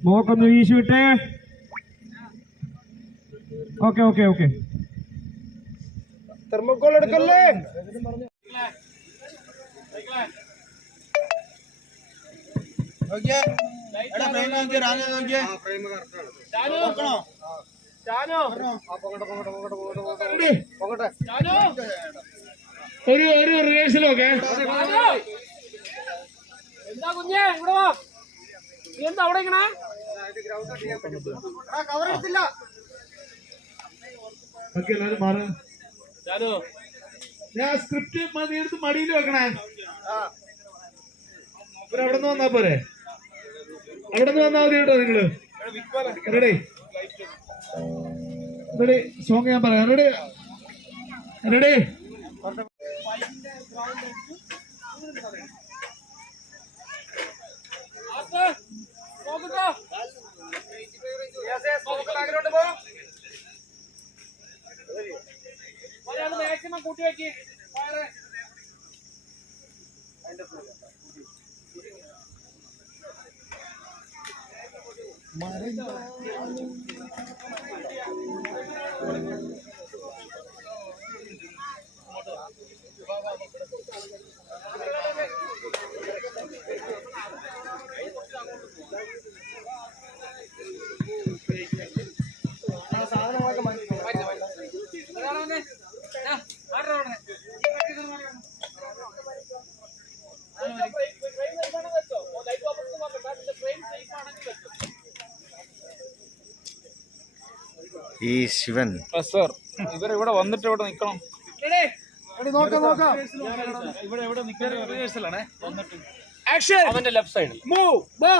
മോക്കൊന്ന് വീശി വിട്ടേ okay okay okay. Thermocol എടുക്കല്ലേ? ഒരു ഒരു റിഹേഴ്സലൊക്കെ എന്താ കുഞ്ഞേ ഇവിടെ വാ. നീ എന്താ അവിടെ ഇങ്ങനെ? ഓക്കെ എല്ലാരും മാറ്. ഞാൻ സ്ക്രിപ്റ്റ് മതി എടുത്ത് മടിയിൽ വെക്കണേ. ഇവർ അവിടെ നിന്ന് വന്നാ പോരെ? അവിടെ നിന്ന് വന്നാ മതി കേട്ടോ നിങ്ങൾ. റെഡി. റെഡി സോങ് ഞാൻ പറയാം. റെഡി. റെഡി. മാക്സിമം കൂട്ടി വെക്ക് വയറ്. അതാണ് വന്നേ. ഈ ശിവൻ. ഇവർ ഇവിടെ വന്നിട്ട് ഇവിടെ നോക്കാം ഇവിടെ വന്നിട്ട്. ആക്ഷൻ അവന്റെ ലെഫ്റ്റ് സൈഡിൽ മൂവ് വാ.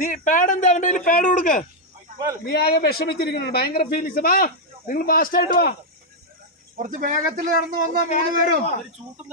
നീ പാഡ് എന്താ? അവന്റെ കയ്യിൽ പാഡ് കൊടുക്ക. നീ ആകെ വിഷമിച്ചിരിക്കുന്നു ഭയങ്കര ഫീലിങ്സ് വാ. നിങ്ങൾ ഫാസ്റ്റ് ആയിട്ട് വാ. കുറച്ച് വേഗത്തിൽ നടന്നു വന്ന മൂന്ന് പേരും. ചൂട്ടും